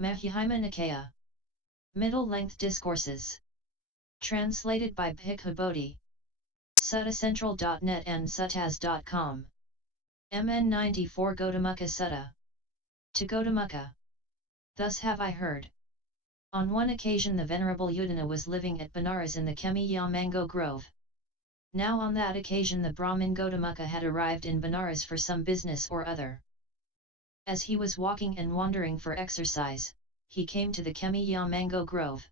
Majjhima Nikaya. Middle-length discourses. Translated by Bhikkhu Bodhi. Suttacentral.net and suttaz.com. MN 94 Ghotamukha Sutta. To Ghotamukha. Thus have I heard. On one occasion the venerable Udena was living at Benares in the Kemiya mango grove. Now on that occasion the Brahmin Ghotamukha had arrived in Benares for some business or other. As he was walking and wandering for exercise, he came to the Kemiya mango grove.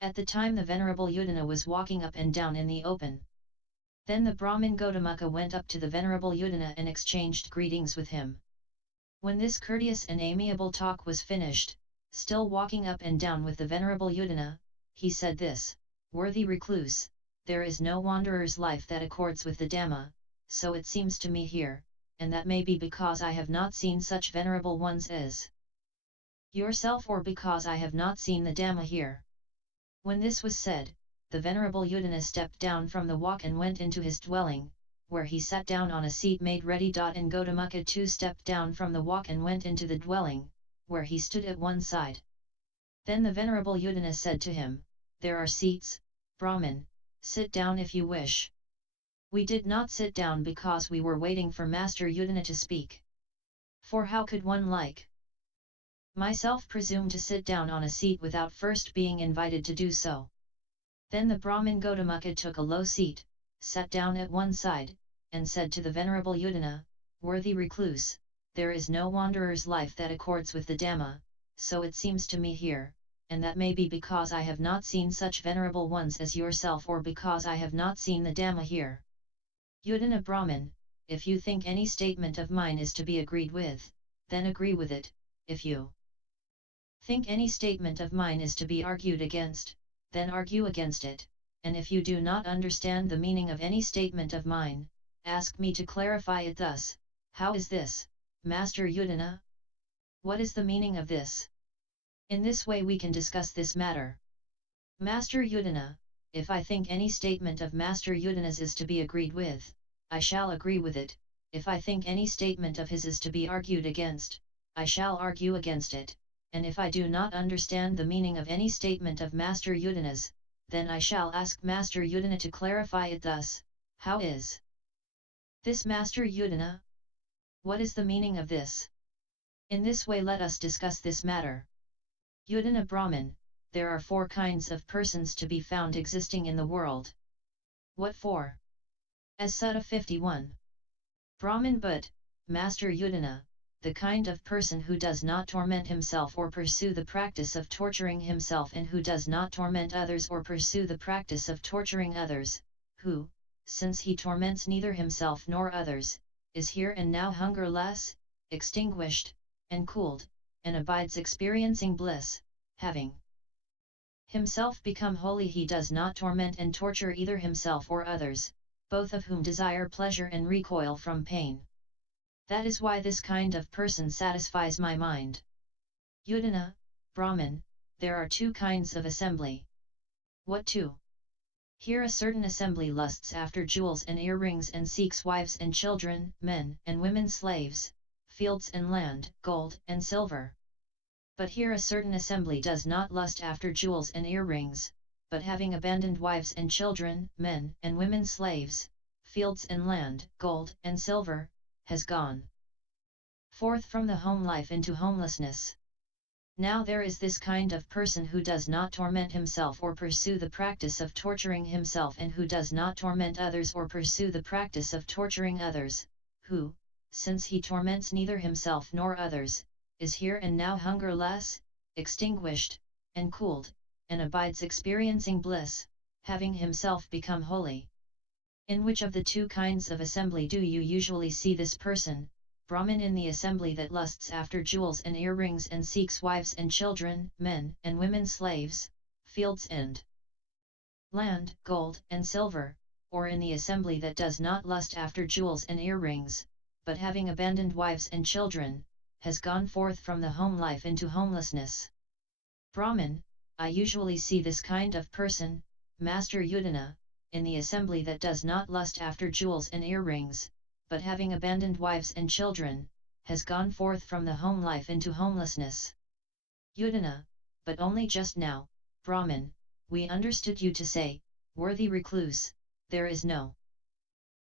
At the time the venerable Udena was walking up and down in the open. Then the Brahmin Ghotamukha went up to the venerable Udena and exchanged greetings with him. When this courteous and amiable talk was finished, still walking up and down with the venerable Udena, he said this: "Worthy recluse, there is no wanderer's life that accords with the Dhamma, so it seems to me here, and that may be because I have not seen such venerable ones as yourself, or because I have not seen the Dhamma here." When this was said, the venerable Udena stepped down from the walk and went into his dwelling, where he sat down on a seat made ready. And Ghotamukha too stepped down from the walk and went into the dwelling, where he stood at one side. Then the venerable Udena said to him, "There are seats, Brahmin, sit down if you wish." We did not sit down because we were waiting for Master Udena to speak. For how could one like myself presume to sit down on a seat without first being invited to do so? Then the Brahmin Ghotamukha took a low seat, sat down at one side, and said to the venerable Udena, "Worthy recluse, there is no wanderer's life that accords with the Dhamma, so it seems to me here, and that may be because I have not seen such venerable ones as yourself, or because I have not seen the Dhamma here. Udena Brahmin, if you think any statement of mine is to be agreed with, then agree with it. If you think any statement of mine is to be argued against, then argue against it, and if you do not understand the meaning of any statement of mine, ask me to clarify it thus: how is this, Master Udena? What is the meaning of this? In this way we can discuss this matter. Master Udena, if I think any statement of Master Udena's is to be agreed with, I shall agree with it. If I think any statement of his is to be argued against, I shall argue against it, and if I do not understand the meaning of any statement of Master Udena's, then I shall ask Master Udena to clarify it thus: how is this, Master Udena? What is the meaning of this? In this way let us discuss this matter. Udena Brahmin, there are 4 kinds of persons to be found existing in the world. What 4? As Sutta 51. Brahmin, but, Master Udena, the kind of person who does not torment himself or pursue the practice of torturing himself, and who does not torment others or pursue the practice of torturing others, who, since he torments neither himself nor others, is here and now hungerless, extinguished, and cooled, and abides experiencing bliss, having himself become holy. He does not torment and torture either himself or others, both of whom desire pleasure and recoil from pain. That is why this kind of person satisfies my mind. Udena Brahmin, there are 2 kinds of assembly. What 2? Here a certain assembly lusts after jewels and earrings, and seeks wives and children, men and women slaves, fields and land, gold and silver. But here a certain assembly does not lust after jewels and earrings, but having abandoned wives and children, men and women slaves, fields and land, gold and silver, has gone forth from the home life into homelessness. Now there is this kind of person who does not torment himself or pursue the practice of torturing himself, and who does not torment others or pursue the practice of torturing others, who, since he torments neither himself nor others, is here and now hungerless, extinguished, and cooled, and abides experiencing bliss, having himself become holy. In which of the 2 kinds of assembly do you usually see this person, Brahmin? In the assembly that lusts after jewels and earrings and seeks wives and children, men and women slaves, fields and land, gold and silver, or in the assembly that does not lust after jewels and earrings, but having abandoned wives and children, has gone forth from the home life into homelessness? Brahmin, I usually see this kind of person, Master Udena, in the assembly that does not lust after jewels and earrings, but having abandoned wives and children, has gone forth from the home life into homelessness. Udena, but only just now, Brahmin, we understood you to say, worthy recluse, there is no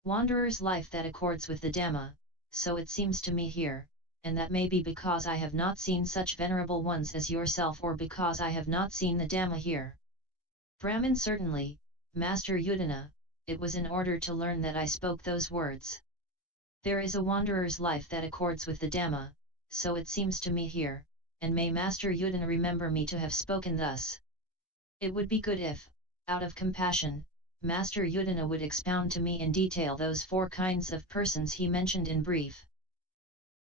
wanderer's life that accords with the Dhamma, so it seems to me here, and that may be because I have not seen such venerable ones as yourself or because I have not seen the Dhamma here. Brahmin, certainly, Master Udena, it was in order to learn that I spoke those words. There is a wanderer's life that accords with the Dhamma, so it seems to me here, and may Master Udena remember me to have spoken thus. It would be good if, out of compassion, Master Udena would expound to me in detail those 4 kinds of persons he mentioned in brief.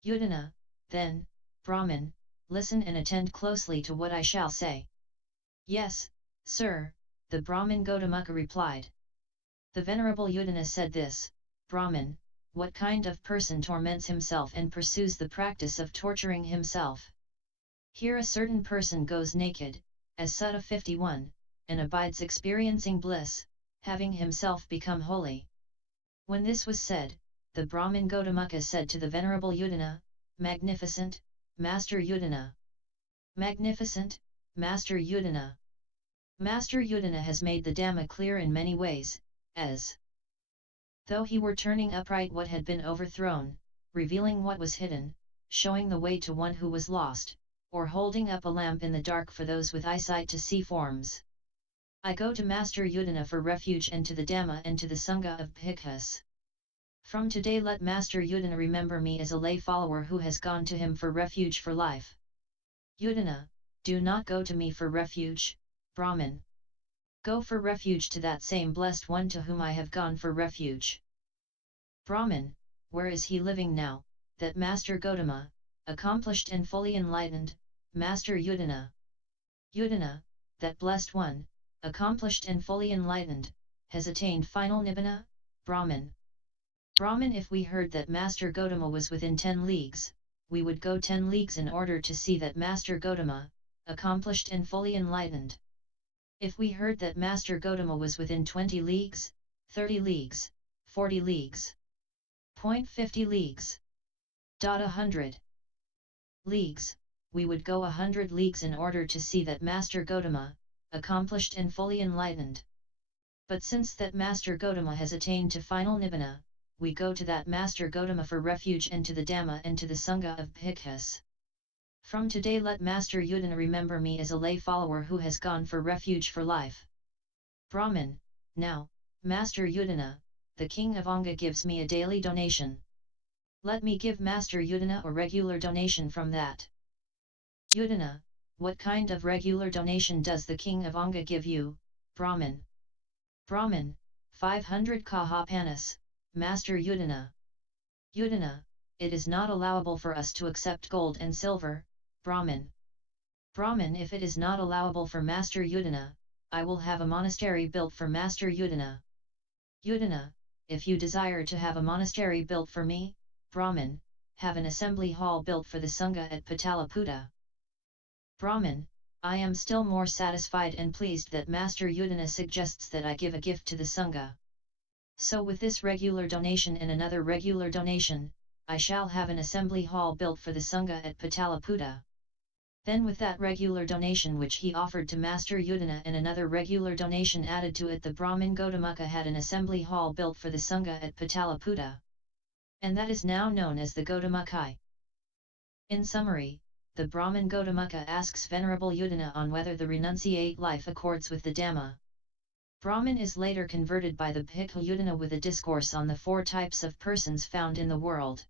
Udena, then, Brahmin, listen and attend closely to what I shall say. Yes, sir, the Brahmin Ghotamukha replied. The venerable Udena said this, Brahmin, what kind of person torments himself and pursues the practice of torturing himself? Here a certain person goes naked, as Sutta 51, and abides experiencing bliss, having himself become holy. When this was said, the Brahmin Ghotamukha said to the venerable Udena, Magnificent, Master Udena. Magnificent, Master Udena. Master Udena has made the Dhamma clear in many ways, as though he were turning upright what had been overthrown, revealing what was hidden, showing the way to one who was lost, or holding up a lamp in the dark for those with eyesight to see forms. I go to Master Udena for refuge and to the Dhamma and to the Sangha of Bhikkhus. From today let Master Udena remember me as a lay follower who has gone to him for refuge for life. Udena, do not go to me for refuge, Brahmin. Go for refuge to that same blessed one to whom I have gone for refuge. Brahmin, where is he living now, that Master Gotama, accomplished and fully enlightened, Master Udena? Udena, that blessed one, accomplished and fully enlightened, has attained final nibbana, Brahmin. Brahmin, if we heard that Master Gotama was within 10 leagues, we would go 10 leagues in order to see that Master Gotama, accomplished and fully enlightened. If we heard that Master Gotama was within 20 leagues, 30 leagues, 40 leagues, 50 leagues, 100 leagues, we would go 100 leagues in order to see that Master Gotama, accomplished and fully enlightened. But since that Master Gotama has attained to final nibbana, we go to that Master Gotama for refuge and to the Dhamma and to the Sangha of Bhikkhus. From today let Master Udena remember me as a lay follower who has gone for refuge for life. Brahmin, now, Master Udena, the king of Anga gives me a daily donation. Let me give Master Udena a regular donation from that. Udena, what kind of regular donation does the king of Anga give you, Brahmin? Brahmin, 500 kahapanas, Master Udena. Udena, it is not allowable for us to accept gold and silver, Brahmin. Brahmin, if it is not allowable for Master Udena, I will have a monastery built for Master Udena. Udena, if you desire to have a monastery built for me, Brahmin, have an assembly hall built for the Sangha at Pataliputra. Brahmin, I am still more satisfied and pleased that Master Udena suggests that I give a gift to the Sangha. So with this regular donation and another regular donation, I shall have an assembly hall built for the Sangha at Pataliputra. Then with that regular donation which he offered to Master Udena and another regular donation added to it, the Brahmin Ghotamukha had an assembly hall built for the Sangha at Pataliputra. And that is now known as the Ghotamukha. In summary, the Brahmin Ghotamukha asks Venerable Udena on whether the renunciate life accords with the Dhamma. Brahmin is later converted by the Bhikkhu Udena with a discourse on the 4 types of persons found in the world.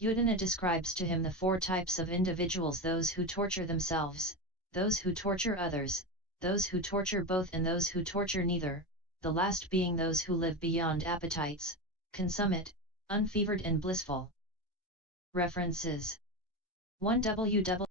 Udena describes to him the 4 types of individuals: those who torture themselves, those who torture others, those who torture both and those who torture neither, the last being those who live beyond appetites, consummate, unfevered and blissful. References 1 www